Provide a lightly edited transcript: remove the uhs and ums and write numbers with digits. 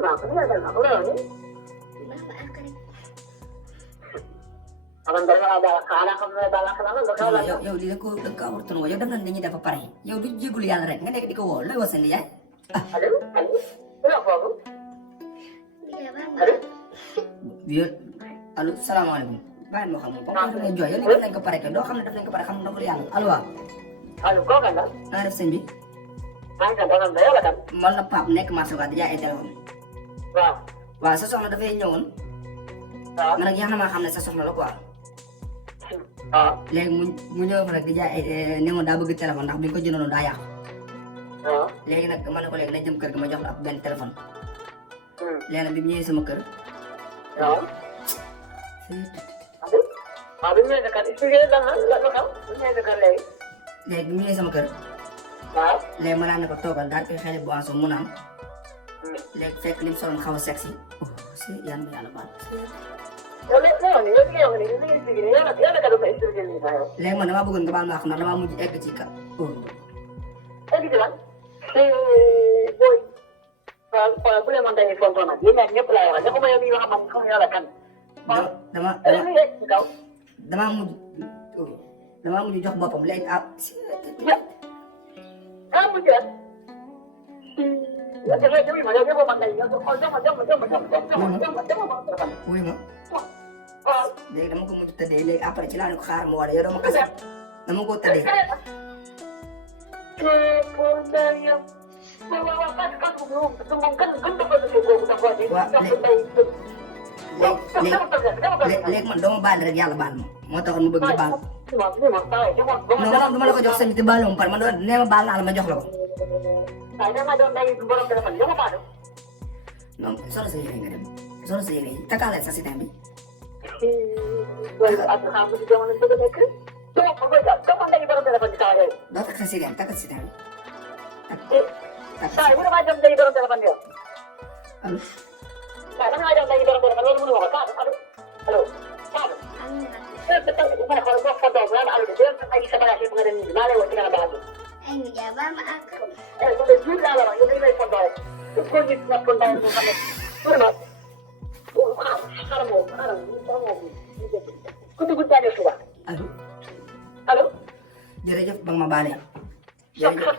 maaf ini ada apa ini? Maaf ka rin. Akan dalawa ada kala kamu bala kana lo kala. yow li ko da ka wartu no yow def nañ dañuy def ba pare yow du jégul yàlla rek nga nekk di ko woo looy wasal yaay Halo, halo. Ina fofu. Iya ba Halo. yo allo salaamaaleykum bàyyi ma xam ko ko nga jooy yow li def nañ ko pare ke doo xam ne def nañ ko pare xam ndogal yàlla allo waaw Halo, ko kan? naa def sëñ bi Ay kan dalam daya kan? man la Pape nekk marché waa di jaay ay téléphone Waaw. waaw sa soxna dafay ñëwoon Waaw. man nag yaa na maa xam ne sa soxna la quoi Waaw. léegi mu ñëw fa nag di jaay ay ne woon daa bëgg téléphone ndax bi nga ko jëndoon daa yàqu Waaw. léegi nag ma ne ko léegi nañ jëm kër gi ma jox la ab benn téléphone Hmm. léegi nag bi mu ñëwee sama kër Waaw. Halo. Ma bi ne kan expliquer dan la ko xam. Ne da kan lay. léegi bi mu ñëwee sama kër Waaw. léegi ma naan ne ko toogal daal koy xëy boisson mu naan Hmm. léegi fekk li mu soloon xaw a sexy oh si yàlla ma yàlla baal Yo le ni expliquer ya la ka do expliquer ni ba yo. léegi man damaa bëggoon nga baal maa xam ndax damaa mujj egg ci ka oh Ay di lan? Boy. Kalau boleh mantai foto na. Dia nak nyep lah. Aku mau yang bilang man kau ya kan. dama Kau. damaa mujj jox boppam léegi ah Ya. Kamu je. Ya jangan jadi mana dia mau mantai. Ya jangan. wuy ma léegi dama ko mujj tëddee léegi après ci laa ne ko xaar ma wala yow dama kase dama ko tëddee léegi man doo ma baal rek yàlla baal ma moo taxoon mu bëgg nga baal non man dama la ko jox sa nit baal ma pare man doo nee ma baal naa la ma jox la ko non solo sa yére nga dem solo sa yére yi takkaale sa sitin bi doo takk sa sitin takk sa sitin bi allo Ay, iya ba maaf ka rin. allo jërëjëf ba nga ma baalee jërëjëf